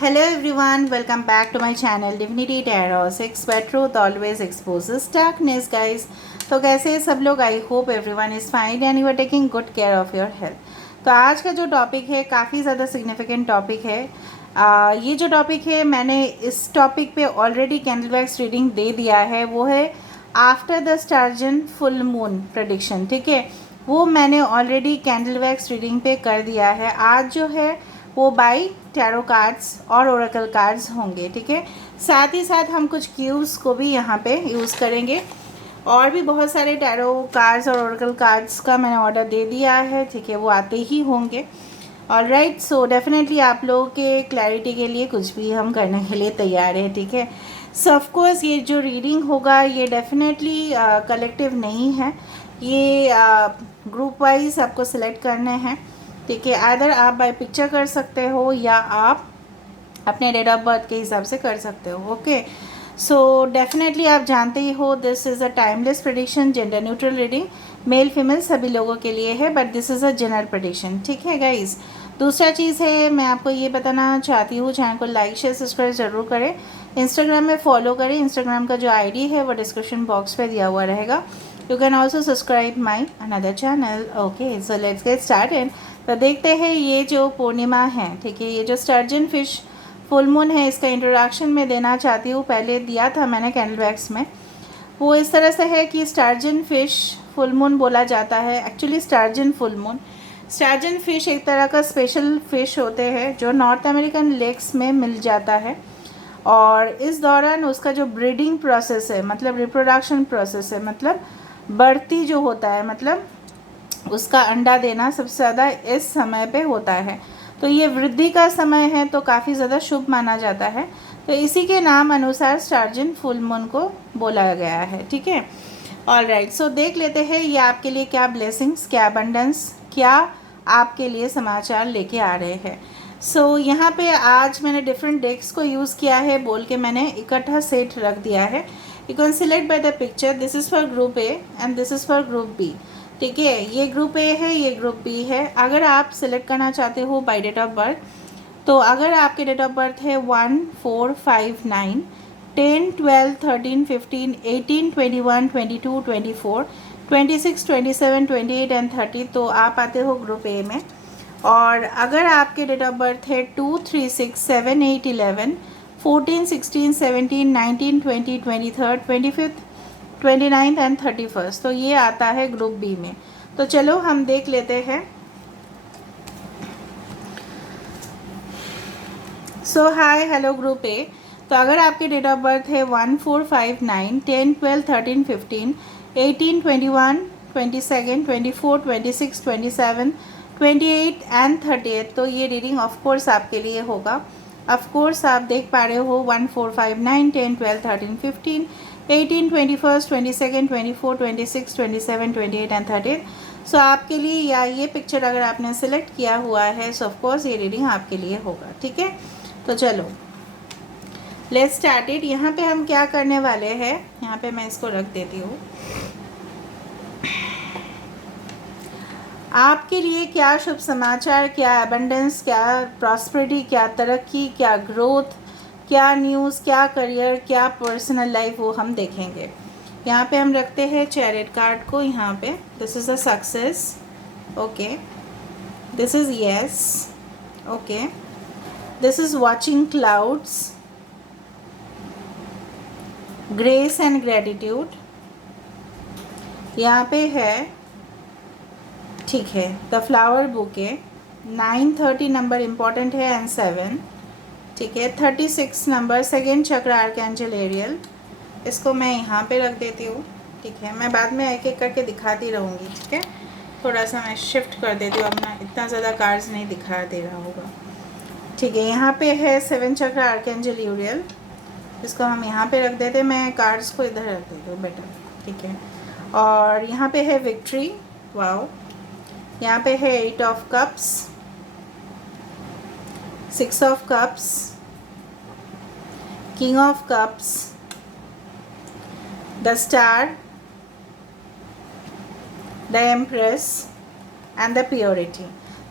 Hello everyone, welcome back to my channel Divinity Tarot 6 where truth always exposes darkness guys। तो कैसे हैं सब लोग? I hope everyone is fine and you are taking good care of your health. तो आज का जो topic है काफ़ी ज़्यादा सिग्निफिकेंट टॉपिक है। ये जो टॉपिक है मैंने इस टॉपिक पे ऑलरेडी कैंडल वैक्स रीडिंग दे दिया है, वो है after the sturgeon full moon prediction. ठीक है, वो मैंने ऑलरेडी कैंडल वैक्स रीडिंग पे कर दिया है। आज जो है वो बाई टैरो कार्ड्स और ओरेकल कार्ड्स होंगे। ठीक है, साथ ही साथ हम कुछ क्यूब्स को भी यहाँ पे यूज़ करेंगे और भी बहुत सारे टैरो कार्ड्स और ओरेकल कार्ड्स का मैंने ऑर्डर दे दिया है। ठीक है, वो आते ही होंगे। ऑलराइट, सो डेफिनेटली आप लोगों के क्लैरिटी के लिए कुछ भी हम करने के लिए तैयार हैं। ठीक है, सो ऑफकोर्स ये जो रीडिंग होगा ये डेफिनेटली कलेक्टिव नहीं है, ये ग्रुप वाइज आपको सिलेक्ट करने हैं। ठीक है, आइदर आप बाय पिक्चर कर सकते हो या आप अपने डेट ऑफ बर्थ के हिसाब से कर सकते हो। ओके, सो डेफिनेटली आप जानते ही हो this is a timeless prediction, gender neutral reading, male female सभी लोगों के लिए है, but this is a general prediction. ठीक है गाइज, दूसरा चीज़ है मैं आपको ये बताना चाहती हूँ, चैनल को लाइक शेयर सब्सक्राइब ज़रूर करें, इंस्टाग्राम में फॉलो करें। इंस्टाग्राम का जो आईडी है वो डिस्क्रिप्शन बॉक्स पे दिया हुआ रहेगा। You can also subscribe my another channel. Okay, so let's get started. तो देखते हैं ये जो पूर्णिमा है, ठीक है, ये जो स्टार्जन फिश फुल मून है, इसका इंट्रोडक्शन मैं देना चाहती हूँ। पहले दिया था मैंने कैंडल वैक्स में। वो इस तरह से है कि स्टार्जन फिश फुल मून बोला जाता है। एक्चुअली स्टार्जन फुल मून, स्टार्जन फिश एक तरह का स्पेशल फिश होते हैं जो नॉर्थ अमेरिकन लेक्स में मिल जाता है, और इस दौरान उसका जो ब्रीडिंग प्रोसेस है, मतलब रिप्रोडक्शन प्रोसेस है, मतलब बढ़ती जो होता है, मतलब उसका अंडा देना सबसे ज़्यादा इस समय पे होता है। तो ये वृद्धि का समय है, तो काफ़ी ज़्यादा शुभ माना जाता है। तो इसी के नाम अनुसार स्टार्जन फुल मून को बोला गया है। ठीक है, ऑलराइट, सो देख लेते हैं ये आपके लिए क्या ब्लेसिंग्स, क्या अबंडेंस, क्या आपके लिए समाचार लेके आ रहे हैं। सो यहाँ पे आज मैंने डिफरेंट डेक्स को यूज़ किया है, बोल के मैंने इकट्ठा सेट रख दिया है। You can select by the picture, this is for group A and this is for group B. ठीक है, ये ग्रुप ए है, ये ग्रुप बी है। अगर आप सिलेक्ट करना चाहते हो बाय डेट ऑफ बर्थ, तो अगर आपके डेट ऑफ बर्थ है 1, 4, 5, 9, 10, 12, 13, 15, 18, 21, 22, 24, 26, 27, 28 एंड 30, तो आप आते हो ग्रुप ए में। और अगर आपके डेट ऑफ बर्थ है 2, 3, 6, 7, 8, 11, 14, 16, 17, 19, 20, 23, 25, 29 एंड 31, तो ये आता है ग्रुप बी में। तो चलो हम देख लेते हैं। सो हाय हेलो ग्रुप ए। तो अगर आपके डेट ऑफ बर्थ है 1, 4, 5, 9, 10, 12, 13, 15, 18, 21, 22, 24, 26, 27, 28 एंड 38, तो ये रीडिंग ऑफ कोर्स आपके लिए होगा। ऑफ कोर्स आप देख पा रहे हो 1, 4, 5, 9, 10, 12, 13, 15, 18, 21, 22, 24, 26, 27, 28 एंड 38। सो आपके लिए या ये पिक्चर अगर आपने सेलेक्ट किया हुआ है, सो ऑफकोर्स ये रीडिंग आपके लिए होगा। ठीक है, तो चलो लेट्स स्टार्ट इट। यहाँ पे हम क्या करने वाले हैं, यहाँ पे मैं इसको रख देती हूँ। आपके लिए क्या शुभ समाचार, क्या एबंडेंस, क्या प्रॉस्पेरिटी, क्या तरक्की, क्या ग्रोथ, क्या न्यूज़, क्या करियर, क्या पर्सनल लाइफ, वो हम देखेंगे। यहाँ पे हम रखते हैं चैरियट कार्ड को। यहाँ पे this is a success, okay, this is yes, okay, this is watching clouds, grace and gratitude, यहाँ पे है, ठीक है, the flower bouquet, 930 number important है एंड 7, ठीक है, 36 नंबर सेकेंड चक्र आर्कएंजल एरियल, इसको मैं यहाँ पे रख देती हूँ। ठीक है, मैं बाद में एक एक करके दिखाती रहूँगी। ठीक है, थोड़ा सा मैं शिफ्ट कर देती हूँ, अपना इतना ज़्यादा कार्ड्स नहीं दिखा दे रहा होगा। ठीक है, यहाँ पे है 7 चक्र आर्कएंजल यूरियल, इसको हम यहाँ पे रख देते हैं। मैं कार्ड्स को इधर रख देती हूँ बेटर। ठीक है, और यहाँ पे है विक्ट्री, वाओ, यहाँ पे है 8 of cups, 6 of cups, king of cups, the star, the empress and the purity.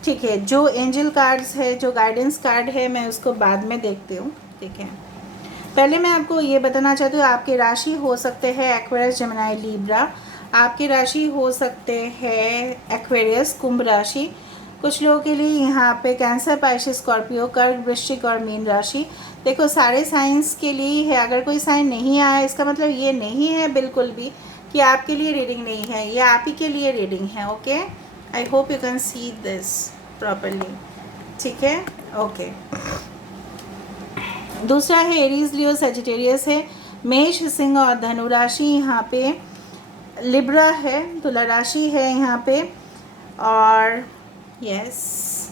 ठीक है, जो एंजल कार्ड्स है, जो गाइडेंस कार्ड है, मैं उसको बाद में देखती हूँ। ठीक है, पहले मैं आपको ये बताना चाहती हूँ, आपके राशि हो सकते हैं एक्वेरियस, जेमिनी, लीब्रा। आपकी राशि हो सकते हैं एक्वेरियस, कुंभ राशि। कुछ लोगों के लिए यहाँ पे कैंसर, पाइसेस, स्कॉर्पियो, कर्क, वृश्चिक और मीन राशि। देखो सारे साइंस के लिए है, अगर कोई साइन नहीं आया इसका मतलब ये नहीं है बिल्कुल भी कि आपके लिए रीडिंग नहीं है, ये आप ही के लिए रीडिंग है। Okay, I hope you can see this properly. ठीक है, ओके। दूसरा है एरीज, लियो, सेजिटेरियस है, मेष, सिंह और धनु राशि। यहाँ पे लिब्रा है, तुला राशि है यहाँ पे, और yes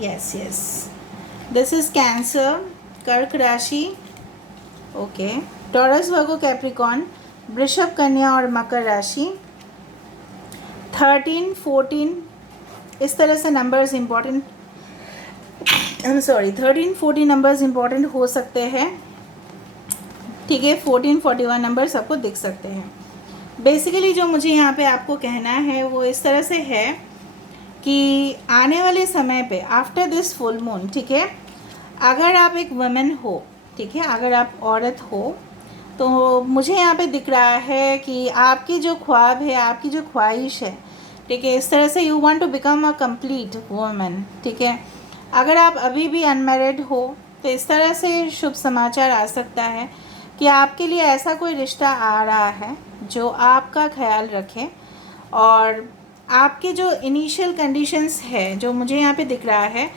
yes yes this is cancer, कर्क राशि। ओके, टॉरस, वर्गो, कैप्रिकॉन, वृषभ, कन्या और मकर राशि। 13, 14 इस तरह से numbers important, I am sorry, 13, 14 numbers important हो सकते हैं। ठीक है, 14, 41 नंबर सबको दिख सकते हैं। बेसिकली जो मुझे यहाँ पे आपको कहना है वो इस तरह से है कि आने वाले समय पे आफ्टर दिस फुल मून, ठीक है, अगर आप एक वुमेन हो, ठीक है, अगर आप औरत हो, तो मुझे यहाँ पे दिख रहा है कि आपकी जो ख्वाब है, आपकी जो ख्वाहिश है, ठीक है, इस तरह से you want to become a complete women. ठीक है, अगर आप अभी भी अनमैरिड हो तो इस तरह से शुभ समाचार आ सकता है कि आपके लिए ऐसा कोई रिश्ता आ रहा है जो आपका ख्याल रखे, और आपके जो इनिशियल कंडीशंस है जो मुझे यहाँ पे दिख रहा है,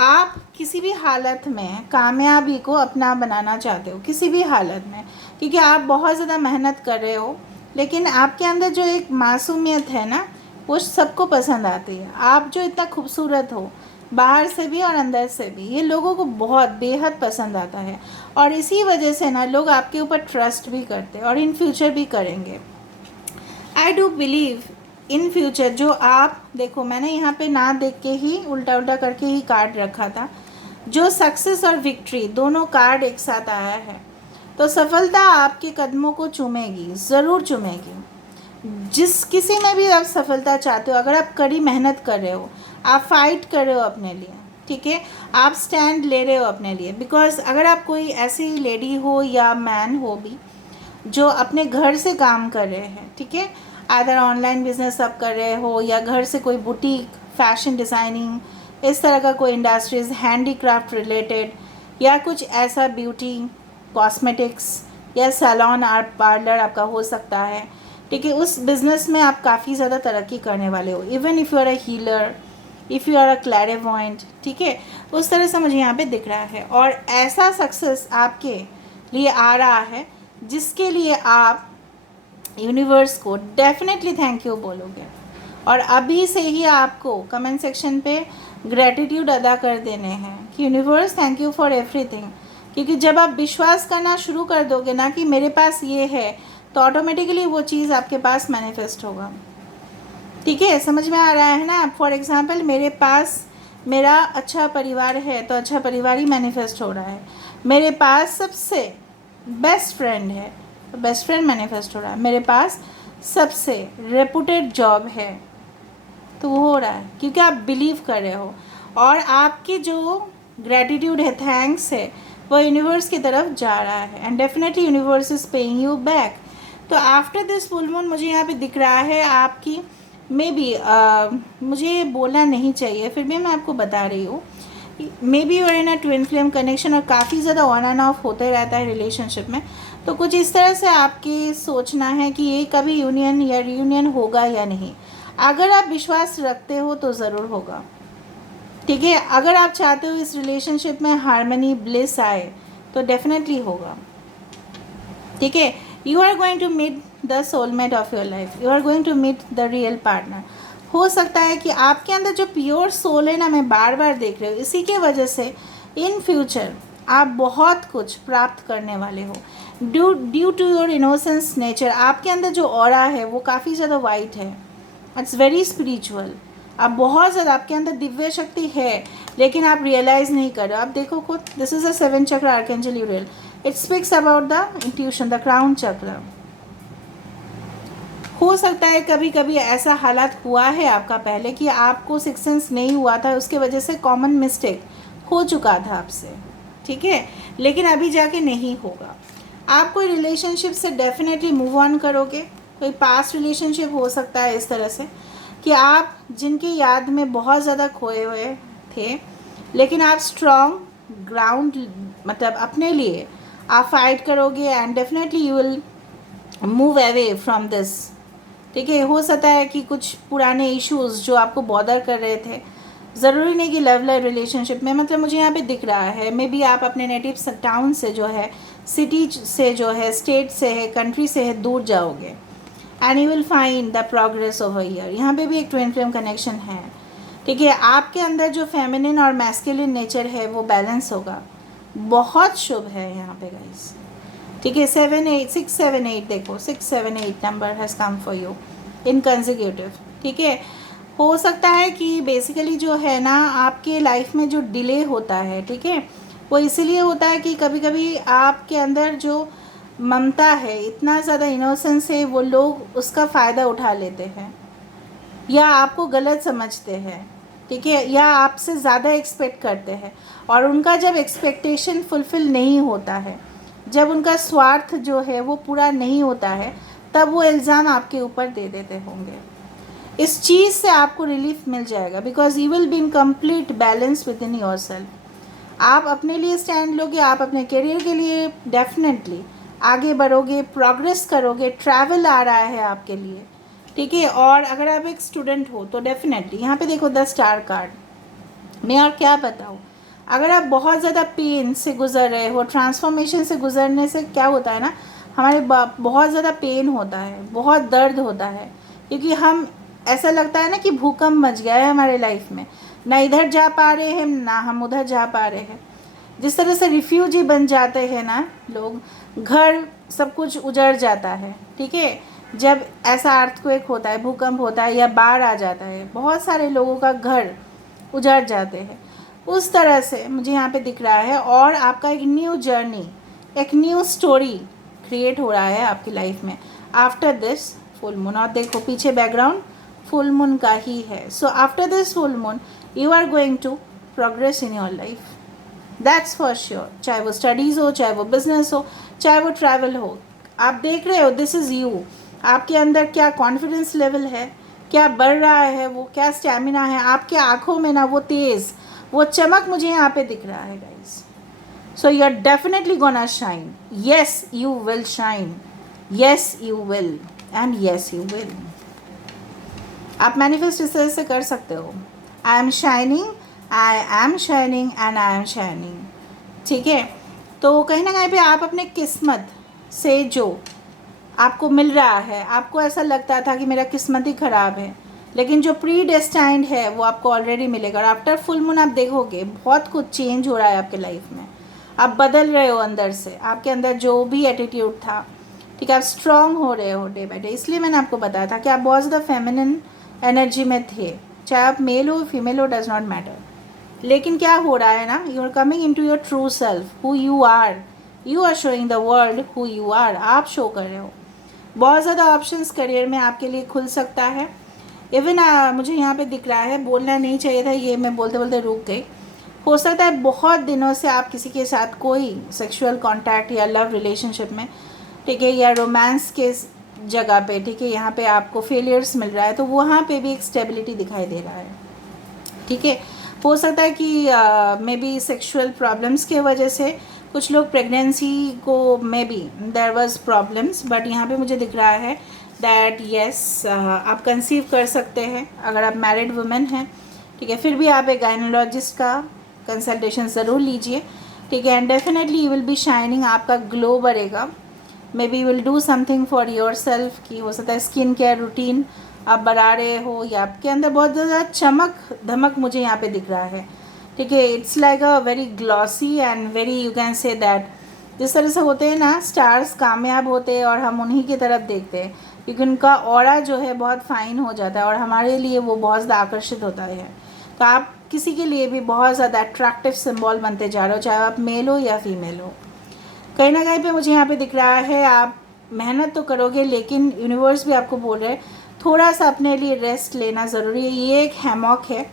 आप किसी भी हालत में कामयाबी को अपना बनाना चाहते हो, किसी भी हालत में, क्योंकि आप बहुत ज़्यादा मेहनत कर रहे हो, लेकिन आपके अंदर जो एक मासूमियत है ना, वो सबको पसंद आती है। आप जो इतना खूबसूरत हो बाहर से भी और अंदर से भी, ये लोगों को बहुत बेहद पसंद आता है, और इसी वजह से ना लोग आपके ऊपर ट्रस्ट भी करते हैं और इन फ्यूचर भी करेंगे। I do believe in future, जो आप देखो, मैंने यहाँ पे ना देख के ही उल्टा उल्टा करके ही कार्ड रखा था, जो सक्सेस और विक्ट्री दोनों कार्ड एक साथ आया है, तो सफलता आपके कदमों को चूमेगी, ज़रूर चूमेगी। जिस किसी में भी आप सफलता चाहते हो, अगर आप कड़ी मेहनत कर रहे हो, आप फाइट कर रहे हो अपने लिए, ठीक है, आप स्टैंड ले रहे हो अपने लिए, बिकॉज अगर आप कोई ऐसी लेडी हो या मैन हो भी जो अपने घर से काम कर रहे हैं, ठीक है, आदर ऑनलाइन बिजनेस आप कर रहे हो या घर से कोई बुटीक, फैशन डिज़ाइनिंग, इस तरह का कोई इंडस्ट्रीज़, हैंडीक्राफ्ट रिलेटेड, या कुछ ऐसा ब्यूटी, कॉस्मेटिक्स या सैलून आर्ट पार्लर आपका हो सकता है, ठीक है, उस बिज़नेस में आप काफ़ी ज़्यादा तरक्की करने वाले हो। Even if you are a healer, if you are a clairvoyant, ठीक है, उस तरह से मुझे यहाँ पे दिख रहा है, और ऐसा सक्सेस आपके लिए आ रहा है जिसके लिए आप यूनिवर्स को डेफिनेटली थैंक यू बोलोगे, और अभी से ही आपको कमेंट सेक्शन पे ग्रेटिट्यूड अदा कर देने हैं कि universe thank you for everything, क्योंकि जब आप विश्वास करना शुरू कर दोगे ना कि मेरे पास ये है, तो ऑटोमेटिकली वो चीज़ आपके पास मैनिफेस्ट होगा। ठीक है, समझ में आ रहा है ना। फॉर एग्ज़ाम्पल, मेरे पास मेरा अच्छा परिवार है तो अच्छा परिवार ही मैनिफेस्ट हो रहा है। मेरे पास सबसे बेस्ट फ्रेंड है तो बेस्ट फ्रेंड मैनिफेस्ट हो रहा है। मेरे पास सबसे रेपुटेड जॉब है तो वो हो रहा है, क्योंकि आप बिलीव कर रहे हो, और आपकी जो ग्रेटिट्यूड है, थैंक्स है, वो यूनिवर्स की तरफ जा रहा है, and definitely universe is paying you back. तो आफ्टर दिस फुल मून मुझे यहाँ पे दिख रहा है आपकी मे बी, मुझे बोलना नहीं चाहिए, फिर भी मैं आपको बता रही हूँ, may be you're in a twin flame connection, और काफ़ी ज़्यादा ऑन एंड ऑफ होते रहता है रिलेशनशिप में। तो कुछ इस तरह से आपकी सोचना है कि ये कभी यूनियन या रियूनियन होगा या नहीं। अगर आप विश्वास रखते हो तो ज़रूर होगा, ठीक है। अगर आप चाहते हो इस रिलेशनशिप में हार्मनी, ब्लिस आए, तो डेफिनेटली होगा, ठीक है। You are going to meet the soulmate of your life, you are going to meet the real partner. हो सकता है कि आपके अंदर जो प्योर सोल है ना, मैं बार बार देख रही हूँ, इसी के वजह से इन फ्यूचर आप बहुत कुछ प्राप्त करने वाले हो। Due to your innocence nature, आपके अंदर जो ऑरा है वो काफ़ी ज़्यादा वाइट है, इट्स वेरी स्पिरिचुअल। आप बहुत ज़्यादा, आपके अंदर दिव्य शक्ति है, लेकिन आप रियलाइज़ नहीं कर रहे हो। आप देखो खुद, दिस इज़ अ 7 चक्र archangel यूरियल, it speaks about the intuition, the crown चक्र। हो सकता है कभी कभी ऐसा हालात हुआ है आपका पहले कि आपको सिक्स सेंस नहीं हुआ था, उसके वजह से कॉमन मिस्टेक हो चुका था आपसे, ठीक है, लेकिन अभी जाके नहीं होगा। आप कोई रिलेशनशिप से डेफिनेटली मूव ऑन करोगे। कोई पास्ट रिलेशनशिप हो सकता है इस तरह से कि आप जिनकी याद में बहुत ज़्यादा खोए हुए थे, लेकिन आप स्ट्रॉन्ग ग्राउंड मतलब अपने लिए आप फाइट करोगे and definitely you will move away from this, ठीक है। हो सकता है कि कुछ पुराने इश्यूज़ जो आपको बॉदर कर रहे थे, ज़रूरी नहीं कि लव लाइफ रिलेशनशिप में, मतलब मुझे यहाँ पे दिख रहा है मे बी आप अपने नेटिव टाउन से जो है, सिटी से जो है, स्टेट से है, कंट्री से है, दूर जाओगे and you will find the progress over here. यहाँ पे भी एक ट्विन फ्लेम कनेक्शन है, ठीक है। आपके अंदर जो फेमिनिन और मैस्कुलिन नेचर है वो बैलेंस होगा, बहुत शुभ है यहाँ पे गाइस, ठीक है। 6 7 8 देखो, 6 7 8 number has come for you in consecutive, ठीक है। हो सकता है कि बेसिकली जो है ना आपके लाइफ में जो डिले होता है, ठीक है, वो इसीलिए होता है कि कभी कभी आपके अंदर जो ममता है, इतना ज़्यादा इनोसेंस है, वो लोग उसका फ़ायदा उठा लेते हैं या आपको गलत समझते हैं, ठीक है, या आपसे ज़्यादा एक्सपेक्ट करते हैं, और उनका जब एक्सपेक्टेशन फुलफ़िल नहीं होता है, जब उनका स्वार्थ जो है वो पूरा नहीं होता है, तब वो इल्ज़ाम आपके ऊपर दे देते होंगे। इस चीज़ से आपको रिलीफ मिल जाएगा because you will be in complete balance with in your self. आप अपने लिए स्टैंड लोगे, आप अपने करियर के लिए डेफिनेटली आगे बढ़ोगे, प्रोग्रेस करोगे, ट्रैवल आ रहा है आपके लिए, ठीक है। और अगर आप एक स्टूडेंट हो तो डेफिनेटली यहाँ पे देखो 10 स्टार कार्ड, मैं और क्या बताऊँ, अगर आप बहुत ज़्यादा पेन से गुज़र रहे हो, ट्रांसफॉर्मेशन से गुज़रने से क्या होता है ना, हमारे बहुत ज़्यादा पेन होता है, बहुत दर्द होता है, क्योंकि हम ऐसा लगता है ना कि भूकंप मच गया है हमारे लाइफ में, ना इधर जा पा रहे हैं ना हम उधर जा पा रहे हैं। जिस तरह से रिफ्यूजी बन जाते हैं ना लोग, घर सब कुछ उजड़ जाता है, ठीक है। जब ऐसा अर्थक्वेक होता है, भूकंप होता है या बाढ़ आ जाता है, बहुत सारे लोगों का घर उजड़ जाते हैं, उस तरह से मुझे यहाँ पे दिख रहा है। और आपका एक न्यू जर्नी, एक न्यू स्टोरी क्रिएट हो रहा है आपकी लाइफ में आफ्टर दिस फुल मून। और देखो पीछे बैकग्राउंड फुल मून का ही है। So after this full moon you are going to progress in your life, that's for sure. चाहे वो स्टडीज़ हो, चाहे वो बिजनेस हो, चाहे वो ट्रैवल हो, आप देख रहे हो दिस इज़ यू। आपके अंदर क्या कॉन्फिडेंस लेवल है, क्या बढ़ रहा है, वो क्या स्टैमिना है आपके आँखों में ना, वो तेज़, वो चमक मुझे यहाँ पे दिख रहा है guys. So you are definitely gonna shine, yes you will shine, yes you will and yes you will. आप मैनिफेस्ट इस तरह से कर सकते हो, I am shining, I am shining and I am shining, ठीक है। तो कहीं ना कहीं पे आप अपने किस्मत से जो आपको मिल रहा है, आपको ऐसा लगता था कि मेरा किस्मत ही ख़राब है, लेकिन जो प्री डेस्टाइंड है वो आपको ऑलरेडी मिलेगा। और आफ्टर फुल मून आप देखोगे बहुत कुछ चेंज हो रहा है आपके लाइफ में, आप बदल रहे हो अंदर से, आपके अंदर जो भी एटीट्यूड था, ठीक है, आप स्ट्रॉन्ग हो रहे हो डे बाई डे। इसलिए मैंने आपको बताया था कि आप बहुत ज़्यादा फेमिनिन एनर्जी में थे, चाहे आप मेल हो फीमेल हो, डज नॉट मैटर। लेकिन क्या हो रहा है ना, you are coming in to your true self, who you are, you are showing the world who you are, आप शो कर रहे हो। बहुत ज़्यादा ऑप्शंस करियर में आपके लिए खुल सकता है। इवन मुझे यहाँ पे दिख रहा है, बोलना नहीं चाहिए था ये, मैं बोलते बोलते रुक गई। हो सकता है बहुत दिनों से आप किसी के साथ कोई सेक्सुअल कांटेक्ट या लव रिलेशनशिप में, ठीक है, या रोमांस के जगह पे, ठीक है, यहाँ पे आपको फेलियर्स मिल रहा है, तो वहाँ पे भी एक स्टेबिलिटी दिखाई दे रहा है, ठीक है। हो सकता है कि मे बी सेक्सुअल प्रॉब्लम्स के वजह से कुछ लोग प्रेगनेंसी को maybe there was problems, but यहाँ पे मुझे दिख रहा है दैट येस आप कंसीव कर सकते हैं अगर आप मैरिड वुमेन हैं, ठीक है। फिर भी आप एक गायनोलॉजिस्ट का कंसल्टेशन ज़रूर लीजिए, ठीक है, and definitely you will be shining, आपका ग्लो बढ़ेगा। May be you will do something for your self, की हो सकता है स्किन केयर रूटीन आप बढ़ा रहे हो, या आपके अंदर बहुत ज़्यादा चमक धमक मुझे यहाँ पे दिख रहा है, ठीक है। It's like a very glossy and very, you can say that, जिस तरह से होते हैं ना स्टार्स कामयाब होते हैं और हम उन्हीं की तरफ देखते हैं, क्योंकि उनका ऑरा जो है बहुत फाइन हो जाता है और हमारे लिए वो बहुत ज़्यादा आकर्षित होता है। तो आप किसी के लिए भी बहुत ज़्यादा अट्रैक्टिव सिंबल बनते जा रहे हो, चाहे आप मेल हो या फीमेल हो। कहीं ना कहीं पे मुझे यहाँ पे दिख रहा है आप मेहनत तो करोगे, लेकिन यूनिवर्स भी आपको बोल रहा है थोड़ा सा अपने लिए रेस्ट लेना ज़रूरी है। ये एक हैमॉक है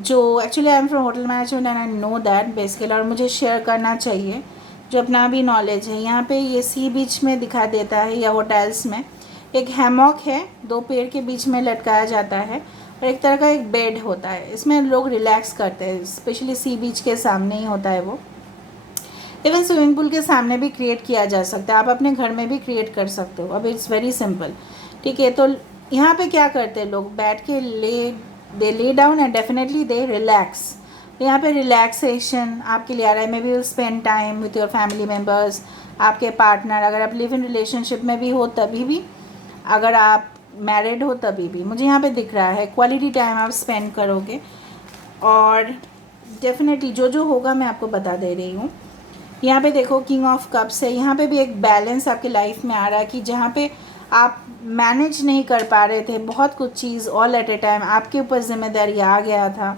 जो actually I am from hotel management and I know that basically, और मुझे शेयर करना चाहिए जो अपना भी नॉलेज है। यहाँ पे ये सी बीच में दिखा देता है या होटल्स में एक हैमॉक है, 2 पेड़ के बीच में लटकाया जाता है और एक तरह का एक बेड होता है, इसमें लोग रिलैक्स करते हैं। स्पेशली सी बीच के सामने ही होता है वो। इवन स्विमिंग पूल के सामने भी क्रिएट किया जा सकता है, आप अपने घर में भी क्रिएट कर सकते हो। अब इट्स वेरी सिंपल, ठीक है। तो यहाँ पे क्या करते हैं लोग, बैठ के they lay down and definitely they relax. तो यहाँ पे रिलैक्सेशन आपके लिए आ रहा है। Maybe will spend time with your family members, आपके पार्टनर, अगर आप लिव इन रिलेशनशिप में भी हो तभी भी, अगर आप मैरिड हो तभी भी, मुझे यहाँ पे दिख रहा है क्वालिटी टाइम आप स्पेंड करोगे। और डेफिनेटली जो जो होगा मैं आपको बता दे रही हूँ। यहाँ पे देखो किंग ऑफ कप्स है, यहाँ पे भी एक बैलेंस आपके लाइफ में आ रहा है कि जहाँ पे आप मैनेज नहीं कर पा रहे थे बहुत कुछ चीज़ ऑल एट ए टाइम, आपके ऊपर जिम्मेदारी आ गया था,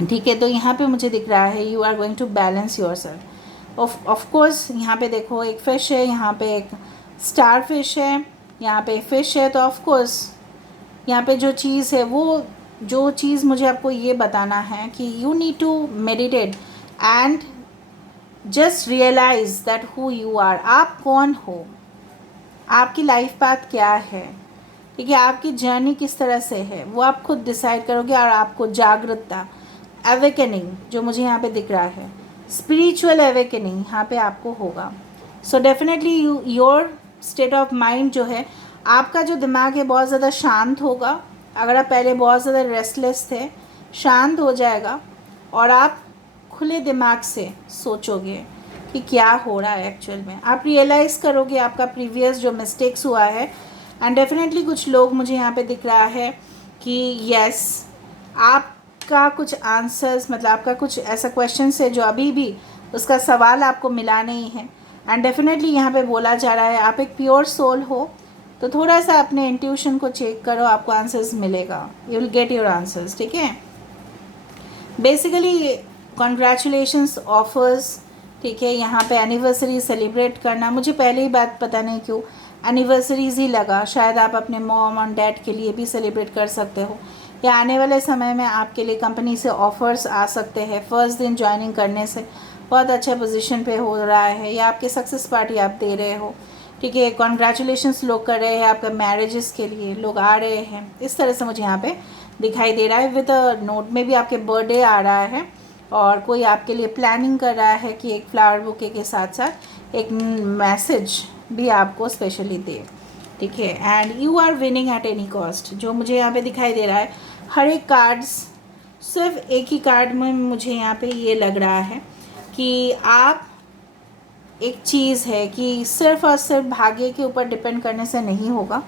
ठीक है। तो यहाँ पे मुझे दिख रहा है you are going to balance yourself. Of course यहाँ पे देखो एक फ़िश है, यहाँ पे एक स्टार फिश है, यहाँ पे फिश है। तो ऑफ कोर्स यहाँ पे जो चीज़ है वो, जो चीज़ मुझे आपको ये बताना है कि you need to meditate and just realise that who you are. आप कौन हो, आपकी लाइफ पाथ क्या है, ठीक है, आपकी जर्नी किस तरह से है, वो आप खुद डिसाइड करोगे। और आपको जागरूकता, अवेकनिंग जो मुझे यहाँ पे दिख रहा है, स्पिरिचुअल अवेकनिंग यहाँ पे आपको होगा। So definitely your state of mind जो है, आपका जो दिमाग है बहुत ज़्यादा शांत होगा। अगर आप पहले बहुत ज़्यादा रेस्टलेस थे, शांत हो जाएगा और आप खुले दिमाग से सोचोगे कि क्या हो रहा है एक्चुअल में। आप रियलाइज़ करोगे आपका प्रीवियस जो मिस्टेक्स हुआ है। एंड डेफिनेटली कुछ लोग मुझे यहाँ पे दिख रहा है कि यस, आपका कुछ आंसर्स, मतलब आपका कुछ ऐसा क्वेश्चन है जो अभी भी उसका सवाल आपको मिला नहीं है। एंड डेफिनेटली यहाँ पे बोला जा रहा है आप एक प्योर सोल हो, तो थोड़ा सा अपने इंट्यूशन को चेक करो, आपको आंसर्स मिलेगा, you will get your answers, ठीक है। बेसिकली कॉन्ग्रेचुलेशंस ऑफर्स, ठीक है। यहाँ पे एनिवर्सरी सेलिब्रेट करना, मुझे पहले ही बात पता नहीं क्यों एनिवर्सरीज़ ही लगा, शायद आप अपने मॉम और डैड के लिए भी सेलिब्रेट कर सकते हो, या आने वाले समय में आपके लिए कंपनी से ऑफ़र्स आ सकते हैं। फर्स्ट दिन ज्वाइनिंग करने से बहुत अच्छा पोजीशन पे हो रहा है, या आपके सक्सेस पार्टी आप दे रहे हो, ठीक है। कॉन्ग्रेचुलेशंस लोग कर रहे हैं आपका मैरिजेस के लिए, लोग आ रहे हैं, इस तरह से मुझे यहाँ पे दिखाई दे रहा है। विद नोट में भी आपके बर्थडे आ रहा है और कोई आपके लिए प्लानिंग कर रहा है कि एक फ्लावर बुके के साथ साथ एक मैसेज भी आपको स्पेशली दे, ठीक है। And you are winning at any cost, जो मुझे यहाँ पे दिखाई दे रहा है। हर एक कार्ड्स, सिर्फ एक ही कार्ड में मुझे यहाँ पे ये लग रहा है कि आप, एक चीज़ है कि सिर्फ और सिर्फ भाग्य के ऊपर डिपेंड करने से नहीं होगा।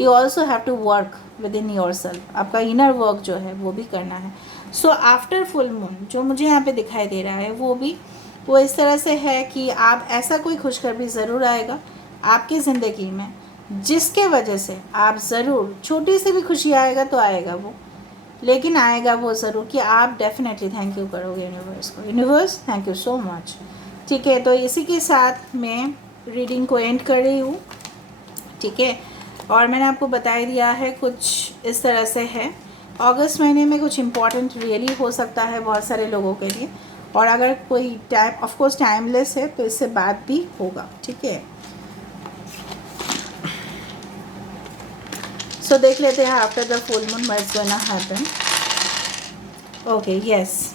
You also have to work within yourself, आपका इनर वर्क जो है वो भी करना है। सो आफ्टर फुल मून जो मुझे यहाँ पे दिखाई दे रहा है वो इस तरह से है कि आप, ऐसा कोई खुशखबरी ज़रूर आएगा आपकी ज़िंदगी में जिसके वजह से आप ज़रूर, छोटी सी भी खुशी आएगा तो आएगा वो, लेकिन आएगा वो ज़रूर कि आप डेफिनेटली थैंक यू करोगे यूनिवर्स को। Universe thank you so much, ठीक है। तो इसी के साथ मैं रीडिंग को एंड कर रही हूँ, ठीक है। और मैंने आपको बता ही दिया है कुछ इस तरह से है। अगस्त महीने में कुछ इम्पॉर्टेंट रियली हो सकता है बहुत सारे लोगों के लिए, और अगर कोई टाइम, ऑफ कोर्स टाइमलेस है, तो इससे बात भी होगा, ठीक है। सो देख लेते हैं after the full moon what's gonna happen. Okay, yes,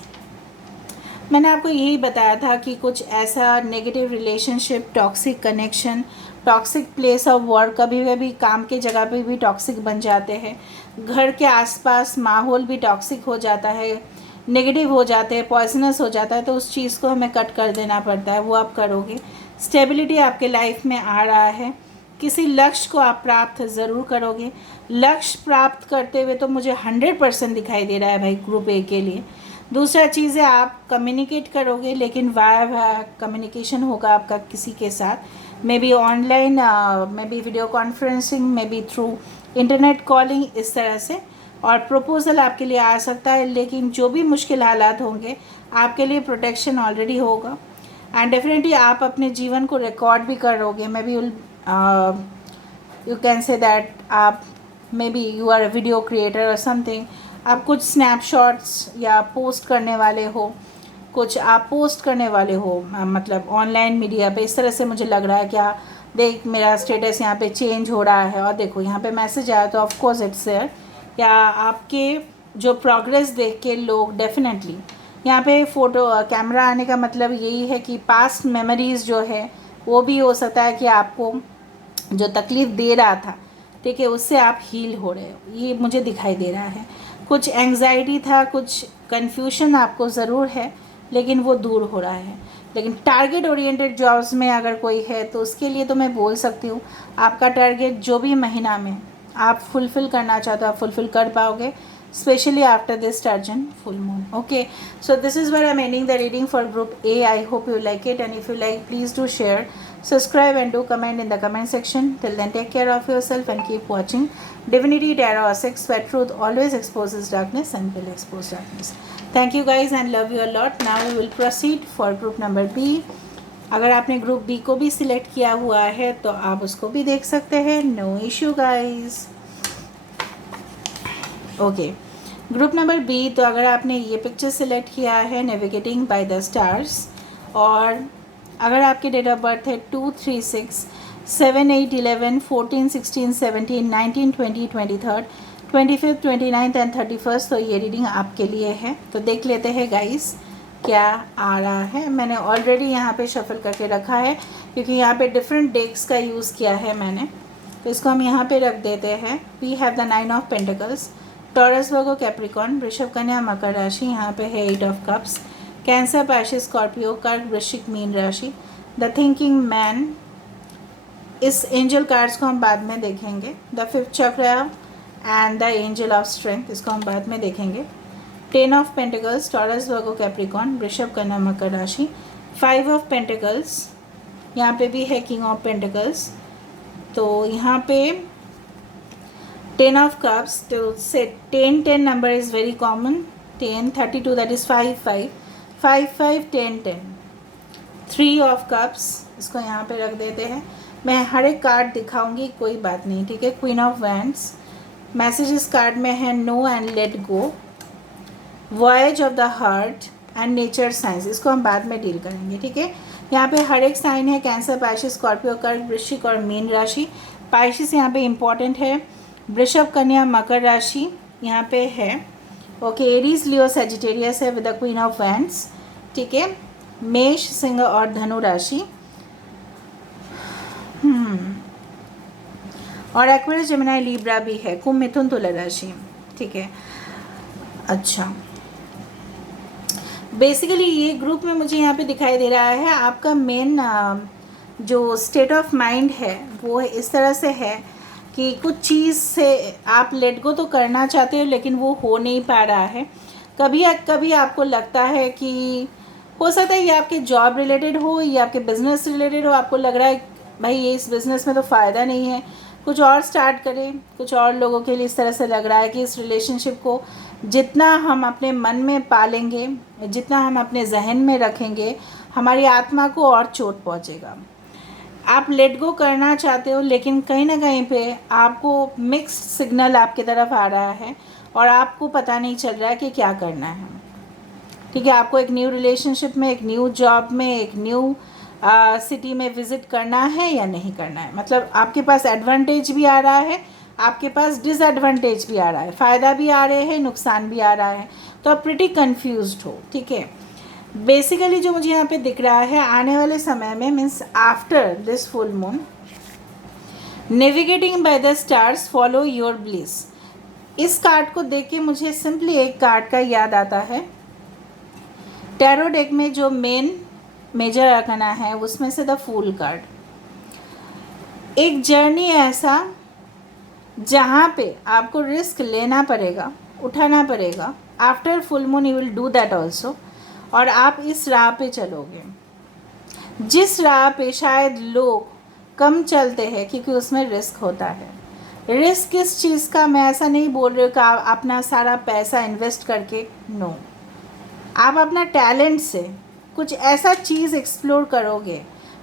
मैंने आपको यही बताया था कि कुछ ऐसा negative relationship, toxic connection, toxic place of work, कभी कभी काम के जगह पे भी टॉक्सिक बन जाते हैं, घर के आसपास माहौल भी टॉक्सिक हो जाता है, नेगेटिव हो जाते हैं, पॉइजनस हो जाता है, तो उस चीज़ को हमें कट कर देना पड़ता है, वो आप करोगे। स्टेबिलिटी आपके लाइफ में आ रहा है, किसी लक्ष्य को आप प्राप्त ज़रूर करोगे। लक्ष्य प्राप्त करते हुए तो मुझे 100% दिखाई दे रहा है भाई ग्रुप ए के लिए। दूसरा चीज़ है आप कम्युनिकेट करोगे, लेकिन वाया कम्युनिकेशन होगा आपका किसी के साथ, may be online, may be video conferencing, may be through internet calling, इस तरह से। और प्रपोजल आपके लिए आ सकता है, लेकिन जो भी मुश्किल हालात होंगे आपके लिए प्रोटेक्शन ऑलरेडी होगा। एंड डेफिनेटली आप अपने जीवन को रिकॉर्ड भी करोगे। Maybe you can say that आप maybe you are a video creator और समथिंग। आप कुछ स्नैपशॉट्स या पोस्ट करने वाले हो, कुछ आप पोस्ट करने वाले हो मतलब ऑनलाइन मीडिया पे। इस तरह से मुझे लग रहा है क्या देख मेरा स्टेटस यहाँ पे चेंज हो रहा है और देखो यहाँ पे मैसेज आया तो ऑफ कोर्स इट्स देयर। या आपके जो प्रोग्रेस देख के लोग डेफिनेटली यहाँ पे फ़ोटो कैमरा आने का मतलब यही है कि पास्ट मेमोरीज़ जो है वो भी हो सकता है कि आपको जो तकलीफ़ दे रहा था, ठीक है, उससे आप हील हो रहे हो, ये मुझे दिखाई दे रहा है। कुछ एंग्जाइटी था, कुछ कन्फ्यूजन आपको ज़रूर है, लेकिन वो दूर हो रहा है। लेकिन टारगेट ओरिएंटेड जॉब्स में अगर कोई है तो उसके लिए तो मैं बोल सकती हूँ आपका टारगेट जो भी महीना में आप फुलफ़िल करना चाहते हो आप फुलफ़िल कर पाओगे, especially after this Sturgeon full moon. Okay, so this is where I'm ending the reading for group A. I hope you like it, and if you like, please do share, subscribe and do comment in the comment section. Till then, take care of yourself and keep watching Divinity Tarot 6, where truth always exposes darkness and will expose darkness. Thank you guys and love you a lot. Now we will proceed for group number B. अगर आपने group B को भी select किया हुआ है तो आप उसको भी देख सकते हैं, no issue guys. Okay, group number B, तो अगर आपने ये पिक्चर सिलेक्ट किया है नेविगेटिंग बाय द स्टार्स, और अगर आपके डेट ऑफ बर्थ है 2, 3, 6, 7, 8, 11, 14, 16, 17, 19, 20, 23, 25, 29 एंड 31, तो ये रीडिंग आपके लिए है। तो देख लेते हैं गाइस क्या आ रहा है। मैंने ऑलरेडी यहाँ पे शफल करके रखा है क्योंकि यहाँ पे डिफरेंट डेक्स का यूज़ किया है मैंने, तो इसको हम यहाँ पे रख देते हैं। We have the 9 of pentacles, Taurus, Virgo, Capricorn, वृषभ, कन्या, मकर राशि। यहाँ पे है 8 of cups, Cancer, Pisces, Scorpio, कर्क, वृश्चिक, मीन राशि। द थिंकिंग मैन, इस एंजल कार्ड्स को हम बाद में देखेंगे। The 5th chakra and the angel of strength, इसको हम बाद में देखेंगे। 10 of pentacles, Taurus, Virgo, Capricorn, वृषभ, कन्या, मकर राशि। 5 ऑफ पेंटिकल्स, यहाँ पे भी है किंग ऑफ पेंटिकल्स, तो यहाँ पे 10 of cups, तो से 10 number is very common. 10, 32 that is 5, 5, 5, 5, 10, 10। 3 of cups, इसको यहाँ पे रख देते हैं। मैं हर एक कार्ड दिखाऊंगी, कोई बात नहीं, ठीक है। क्वीन ऑफ वैंड्स, मैसेज इस कार्ड में है no and let go, voice of the heart and nature science, इसको हम बाद में डील करेंगे, ठीक है। यहाँ पे हर एक साइन है, कैंसर, पाइसेस, स्कॉर्पियो, कर्क, वृश्चिक और मीन राशि। पाइसेस यहाँ पे इम्पॉर्टेंट है, वृषभ, कन्या, मकर राशि यहाँ पे है। ओके, एरीज, लियो, सेजिटेरियस है with the queen of wands, ठीक है। मेष, सिंह और धनु राशि, और एक्वेरियस, जेमिनी, लीब्रा भी है। कुंभ, मिथुन, तुला राशि, ठीक है। अच्छा, बेसिकली ये ग्रुप में मुझे यहाँ पे दिखाई दे रहा है आपका मेन जो स्टेट ऑफ माइंड है वो इस तरह से है कि कुछ चीज़ से आप लेट गो तो करना चाहते हो लेकिन वो हो नहीं पा रहा है। कभी आपको लगता है कि हो सकता है ये आपके जॉब रिलेटेड हो या आपके बिज़नेस रिलेटेड हो, आपको लग रहा है भाई ये इस बिज़नेस में तो फ़ायदा नहीं है, कुछ और स्टार्ट करें। कुछ और लोगों के लिए इस तरह से लग रहा है कि इस रिलेशनशिप को जितना हम अपने मन में पालेंगे, जितना हम अपने जहन में रखेंगे, हमारी आत्मा को और चोट पहुँचेगा। आप लेट गो करना चाहते हो लेकिन कहीं ना कहीं पे आपको मिक्स्ड सिग्नल आपकी तरफ आ रहा है और आपको पता नहीं चल रहा है कि क्या करना है, ठीक है। आपको एक न्यू रिलेशनशिप में, एक न्यू जॉब में, एक न्यू सिटी में विज़िट करना है या नहीं करना है। मतलब आपके पास एडवांटेज भी आ रहा है, आपके पास डिसएडवांटेज भी आ रहा है, फ़ायदा भी आ रहे हैं, नुकसान भी आ रहा है, तो आप प्रिटी कन्फ्यूज्ड हो, ठीक है। बेसिकली जो मुझे यहाँ पे दिख रहा है आने वाले समय में, means after this full moon, navigating by the stars, follow your bliss. इस कार्ड को देख के मुझे सिंपली एक कार्ड का याद आता है। टैरो डेक में जो मेजर आर्कना है उसमें से द फूल कार्ड। एक जर्नी ऐसा जहाँ पे आपको रिस्क लेना पड़ेगा, उठाना पड़ेगा। After full moon you will do that also, और आप इस राह पे चलोगे जिस राह पे शायद लोग कम चलते हैं क्योंकि उसमें रिस्क होता है। रिस्क किस चीज़ का, मैं ऐसा नहीं बोल रही हूँ कि आप अपना सारा पैसा इन्वेस्ट करके, नो, आप अपना टैलेंट से कुछ ऐसा चीज़ एक्सप्लोर करोगे,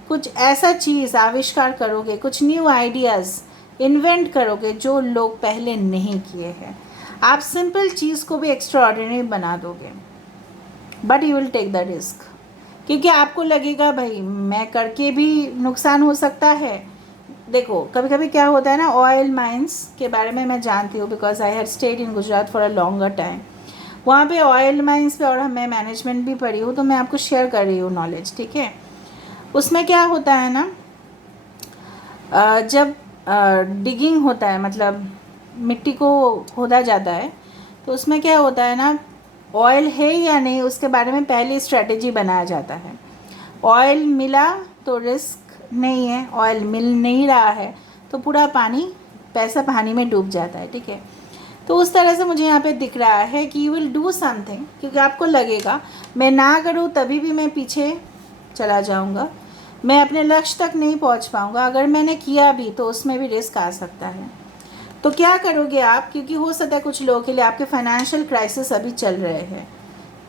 कुछ ऐसा चीज़ आविष्कार करोगे, कुछ न्यू आइडियाज़ इन्वेंट करोगे जो लोग पहले नहीं किए हैं। आप सिंपल चीज़ को भी एक्स्ट्राऑर्डिनरी बना दोगे, but you will take the risk, क्योंकि आपको लगेगा भाई मैं करके भी नुकसान हो सकता है। देखो कभी कभी क्या होता है ना, ऑयल माइंस के बारे में मैं जानती हूँ, because I had stayed in Gujarat for a longer time. वहाँ पे ऑयल माइंस पे, और मैं मैनेजमेंट भी पढ़ी हूँ, तो मैं आपको शेयर कर रही हूँ नॉलेज, ठीक है। उसमें क्या होता है ना, जब डिगिंग होता है, मतलब मिट्टी को खोदा जाता है, तो उसमें क्या होता है ना, ऑयल है या नहीं उसके बारे में पहले स्ट्रेटेजी बनाया जाता है। ऑयल मिला तो रिस्क नहीं है, ऑयल मिल नहीं रहा है तो पूरा पैसा पानी में डूब जाता है, ठीक है। तो उस तरह से मुझे यहाँ पे दिख रहा है कि यू विल डू समथिंग, क्योंकि आपको लगेगा मैं ना करूँ तभी भी मैं पीछे चला जाऊँगा, मैं अपने लक्ष्य तक नहीं पहुँच पाऊँगा, अगर मैंने किया भी तो उसमें भी रिस्क आ सकता है। तो क्या करोगे आप, क्योंकि हो सकता है कुछ लोगों के लिए आपके फाइनेंशियल क्राइसिस अभी चल रहे हैं,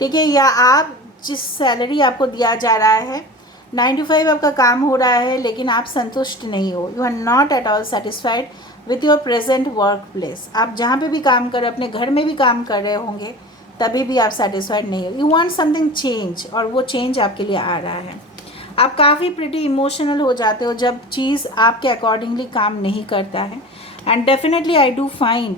ठीक है, या आप जिस सैलरी आपको दिया जा रहा है 9 to 5 आपका काम हो रहा है, लेकिन आप संतुष्ट नहीं हो, you are not at all satisfied with your present workplace. आप जहाँ पे भी काम कर रहे हो, अपने घर में भी काम कर रहे होंगे, तभी भी आप सेटिस्फाइड नहीं हो, यू वांट समथिंग चेंज, और वो चेंज आपके लिए आ रहा है। आप काफ़ी प्रिटी इमोशनल हो जाते हो जब चीज़ आपके अकॉर्डिंगली काम नहीं करता है। And definitely I do find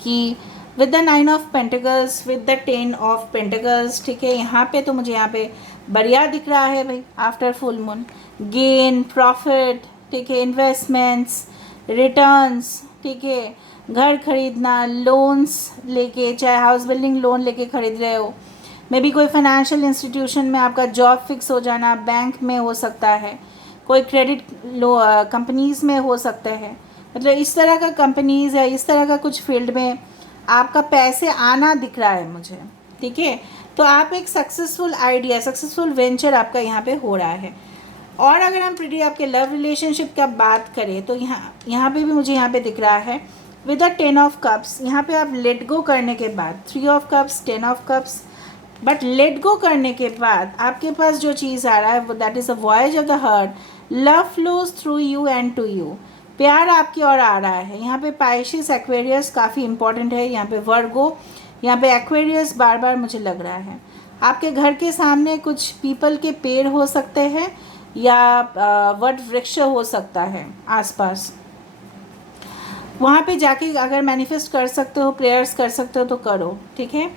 कि with the 9 of pentacles, with the 10 of pentacles, ठीक है, यहाँ पे तो मुझे यहाँ पे बढ़िया दिख रहा है भाई। After full moon gain, profit, ठीक है, इन्वेस्टमेंट्स, रिटर्न्स, ठीक है, घर खरीदना, लोन्स लेके, चाहे हाउस बिल्डिंग लोन लेके खरीद रहे हो, मे बी कोई फाइनेंशियल इंस्टीट्यूशन में आपका जॉब फिक्स हो जाना, बैंक में हो सकता है, कोई क्रेडिट कंपनीज़ में हो सकता है, मतलब इस तरह का कंपनीज़ या इस तरह का कुछ फील्ड में आपका पैसे आना दिख रहा है मुझे, ठीक है। तो आप एक सक्सेसफुल आइडिया, सक्सेसफुल वेंचर आपका यहाँ पे हो रहा है। और अगर हम प्रीति आपके लव रिलेशनशिप का बात करें तो यहाँ पे भी मुझे यहाँ पे दिख रहा है विद द 10 ऑफ कप्स। यहाँ पे आप लेट गो करने के बाद 3 of cups, 10 of cups, but let go करने के बाद आपके पास जो चीज़ आ रहा है वो that is a voice of the heart, love flows through you and to you, प्यार आपकी ओर आ रहा है। यहाँ पे पाइशिस, एक्वेरियस काफ़ी इंपॉर्टेंट है, यहाँ पे वर्गो, यहाँ पे एक्वेरियस बार बार मुझे लग रहा है। आपके घर के सामने कुछ पीपल के पेड़ हो सकते हैं या वट वृक्ष हो सकता है आसपास, वहाँ पे जाके अगर मैनिफेस्ट कर सकते हो, प्रेयर्स कर सकते हो तो करो, ठीक है।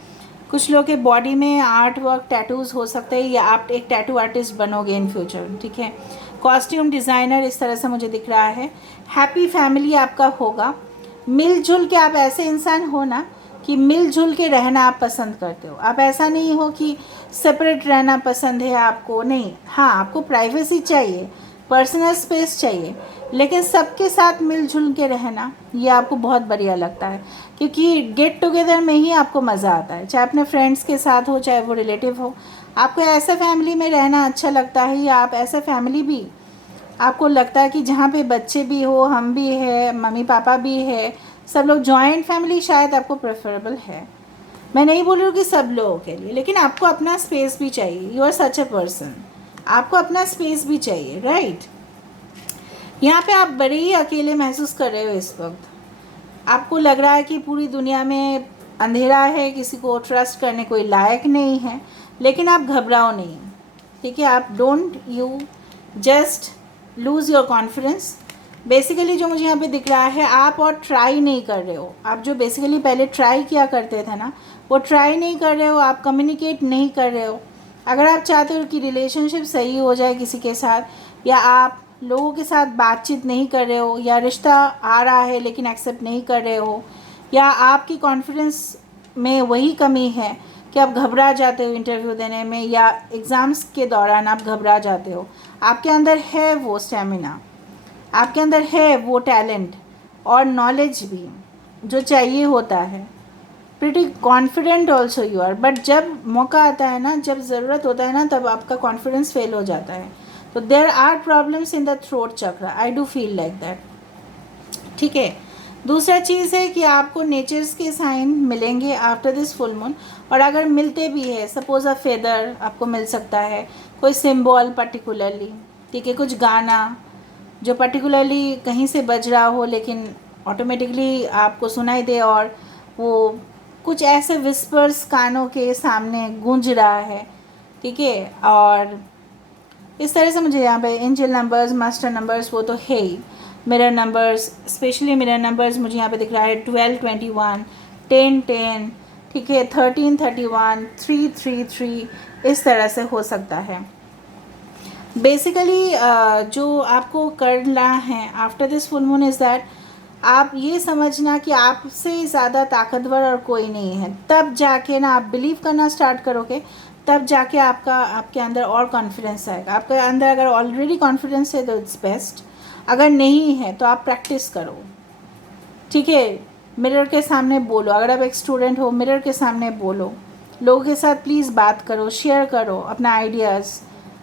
कुछ लोग के बॉडी में आर्ट वर्क, टैटूज़ हो सकते हैं, या आप एक टैटू आर्टिस्ट बनोगे इन फ्यूचर, ठीक है। कॉस्ट्यूम डिज़ाइनर इस तरह से मुझे दिख रहा है। हैप्पी फैमिली आपका होगा, मिलजुल के, आप ऐसे इंसान हो ना कि मिलजुल के रहना आप पसंद करते हो, आप ऐसा नहीं हो कि सेपरेट रहना पसंद है आपको, नहीं, हाँ आपको प्राइवेसी चाहिए, पर्सनल स्पेस चाहिए, लेकिन सबके साथ मिलजुल के रहना ये आपको बहुत बढ़िया लगता है, क्योंकि गेट टुगेदर में ही आपको मज़ा आता है, चाहे अपने फ्रेंड्स के साथ हो, चाहे वो रिलेटिव हो। आपको ऐसा फैमिली में रहना अच्छा लगता है, या आप ऐसा फैमिली भी आपको लगता है कि जहाँ पे बच्चे भी हो, हम भी है, मम्मी पापा भी है, सब लोग, जॉइंट फैमिली शायद आपको प्रेफरेबल है। मैं नहीं बोल रही हूँ कि सब लोगों के लिए, लेकिन आपको अपना स्पेस भी चाहिए, you are such a person, आपको अपना स्पेस भी चाहिए, राइट। यहाँ पे आप बड़े ही अकेले महसूस कर रहे हो इस वक्त, आपको लग रहा है कि पूरी दुनिया में अंधेरा है, किसी को ट्रस्ट करने कोई लायक नहीं है, लेकिन आप घबराओ नहीं, ठीक है। आप don't you just lose your confidence. Basically जो मुझे यहाँ पे दिख रहा है, आप और ट्राई नहीं कर रहे हो, आप जो बेसिकली पहले ट्राई किया करते थे ना, वो ट्राई नहीं कर रहे हो, आप कम्युनिकेट नहीं कर रहे हो। अगर आप चाहते हो कि रिलेशनशिप सही हो जाए किसी के साथ, या आप लोगों के साथ बातचीत नहीं कर रहे हो, या रिश्ता आ रहा है लेकिन एक्सेप्ट नहीं कर रहे हो, या आपकी कॉन्फिडेंस में वही कमी है कि आप घबरा जाते हो इंटरव्यू देने में, या एग्ज़ाम्स के दौरान आप घबरा जाते हो, आपके अंदर है वो स्टेमिना, आपके अंदर है वो टैलेंट और नॉलेज भी जो चाहिए होता है, pretty confident also you are, but जब मौका आता है ना, जब ज़रूरत होता है ना, तब आपका कॉन्फिडेंस फेल हो जाता है। तो there are problems in the throat chakra, I do feel like that, ठीक है। दूसरा चीज़ है कि आपको नेचर्स के साइन मिलेंगे आफ्टर दिस फुल मून, और अगर मिलते भी है, सपोज़ अ फेदर आपको मिल सकता है, कोई सिंबल पर्टिकुलरली, ठीक है, कुछ गाना जो पर्टिकुलरली कहीं से बज रहा हो लेकिन ऑटोमेटिकली आपको सुनाई दे, और वो कुछ ऐसे विस्पर्स कानों के सामने गूंज रहा है, ठीक है। और इस तरह से मुझे यहाँ पे एंजल नंबर्स, मास्टर नंबर्स वो तो है ही, mirror numbers, specially mirror numbers मुझे यहाँ पे दिख रहा है 12, 21, 10, 10, ठीक है, 13, 31, 3, 3, 3, इस तरह से हो सकता है। बेसिकली जो आपको करना है after this full moon is that आप ये समझना कि आपसे ज़्यादा ताकतवर और कोई नहीं है। तब जाके ना आप बिलीव करना स्टार्ट करोगे, तब जाके आपके अंदर और कॉन्फिडेंस आएगा। आपके अंदर अगर ऑलरेडी कॉन्फिडेंस है तो इट्स बेस्ट, अगर नहीं है तो आप प्रैक्टिस करो, ठीक है। मिरर के सामने बोलो, अगर आप एक स्टूडेंट हो मिरर के सामने बोलो, लोगों के साथ प्लीज़ बात करो, शेयर करो अपना आइडियाज़,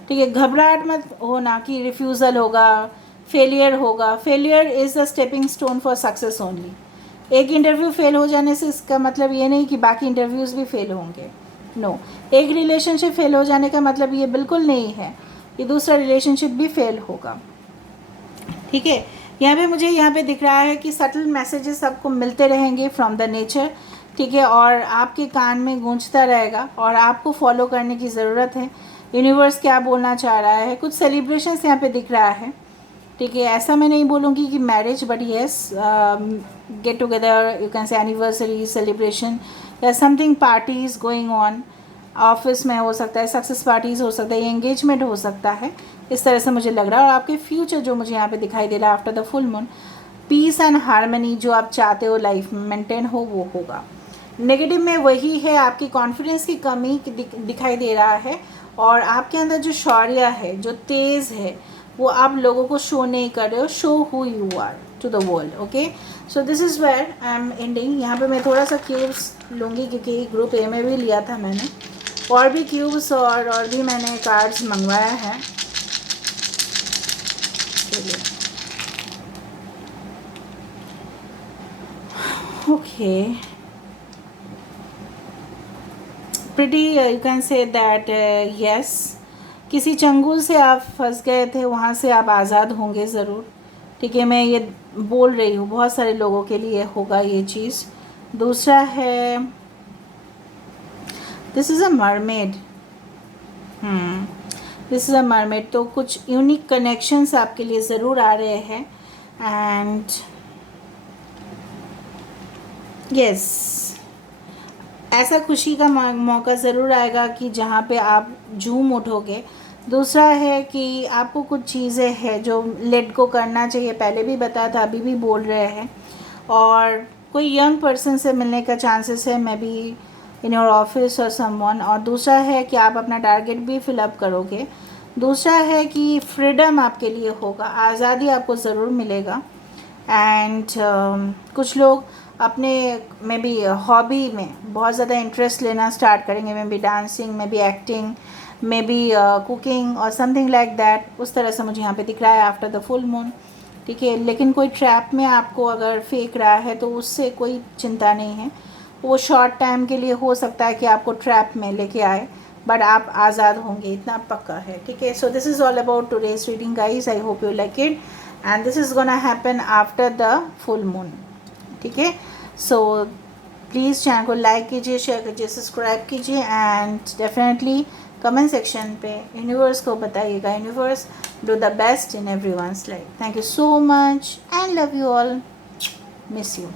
ठीक है। घबराहट मत होना कि रिफ्यूज़ल होगा, फेलियर होगा। Failure is the stepping stone for success only. एक इंटरव्यू फेल हो जाने से इसका मतलब ये नहीं कि बाकी इंटरव्यूज़ भी फेल होंगे, नो। एक रिलेशनशिप फेल हो जाने का मतलब ये बिल्कुल नहीं है कि दूसरा रिलेशनशिप भी फेल होगा, ठीक है। यहाँ पे मुझे यहाँ पे दिख रहा है कि सटल मैसेजेस आपको मिलते रहेंगे फ्रॉम द नेचर, ठीक है, और आपके कान में गूंजता रहेगा और आपको फॉलो करने की ज़रूरत है। यूनिवर्स क्या बोलना चाह रहा है, कुछ सेलिब्रेशंस यहाँ पे दिख रहा है, ठीक है। ऐसा मैं नहीं बोलूँगी कि marriage, but yes get together, you can say anniversary celebration या something, parties going on, office में हो सकता है, सक्सेस पार्टीज़ हो सकता है, एंगेजमेंट हो सकता है, इस तरह से मुझे लग रहा है। और आपके फ्यूचर जो मुझे यहाँ पे दिखाई दे रहा है after the full moon, peace and harmony जो आप चाहते हो लाइफ में मेंटेन हो वो होगा। नेगेटिव में वही है, आपकी कॉन्फिडेंस की कमी दिखाई दे रहा है, और आपके अंदर जो शौर्य है, जो तेज़ है, वो आप लोगों को शो नहीं कर रहे हो। Show who you are to the world, okay. So this is where I am ending. यहाँ पे मैं थोड़ा सा क्यूब्स लूँगी क्योंकि ग्रुप ए में भी लिया था मैंने, और भी क्यूब्स और भी मैंने कार्ड्स मंगवाया है। Okay, pretty you can say that yes, किसी चंगुल से आप फंस गए थे, वहाँ से आप आज़ाद होंगे ज़रूर, ठीक है। मैं ये बोल रही हूँ, बहुत सारे लोगों के लिए होगा ये चीज़। दूसरा है this is a mermaid, this is a mermaid, तो कुछ यूनिक कनेक्शंस आपके लिए ज़रूर आ रहे हैं। एंड यस, ऐसा खुशी का मौका ज़रूर आएगा कि जहाँ पे आप झूम उठोगे। दूसरा है कि आपको कुछ चीज़ें हैं जो लेट गो करना चाहिए, पहले भी बताया था, अभी भी बोल रहे हैं। और कोई यंग पर्सन से मिलने का चांसेस है, may be in your office और समवन। और दूसरा है कि आप अपना टारगेट भी फिलअप करोगे। दूसरा है कि फ्रीडम आपके लिए होगा, आज़ादी आपको ज़रूर मिलेगा। एंड कुछ लोग अपने में भी हॉबी में बहुत ज़्यादा इंटरेस्ट लेना स्टार्ट करेंगे, may be dancing, may be acting, may be cooking और समथिंग लाइक दैट। उस तरह से मुझे यहाँ पे दिख रहा है आफ्टर द फुल मून, ठीक है। लेकिन कोई ट्रैप में आपको अगर फेंक रहा है तो उससे कोई चिंता नहीं है, वो शॉर्ट टाइम के लिए हो सकता है कि आपको ट्रैप में लेके आए, बट आप आज़ाद होंगे, इतना पक्का है, ठीक है। सो this is all about today's reading guys, I hope you like it, and this is gonna happen after the full moon, ठीक है। सो प्लीज़ चैनल को लाइक कीजिए, शेयर कीजिए, सब्सक्राइब कीजिए, एंड डेफिनेटली कमेंट सेक्शन पे universe को बताइएगा। Universe do the best in everyone's life. Thank you so much and love you all, miss you.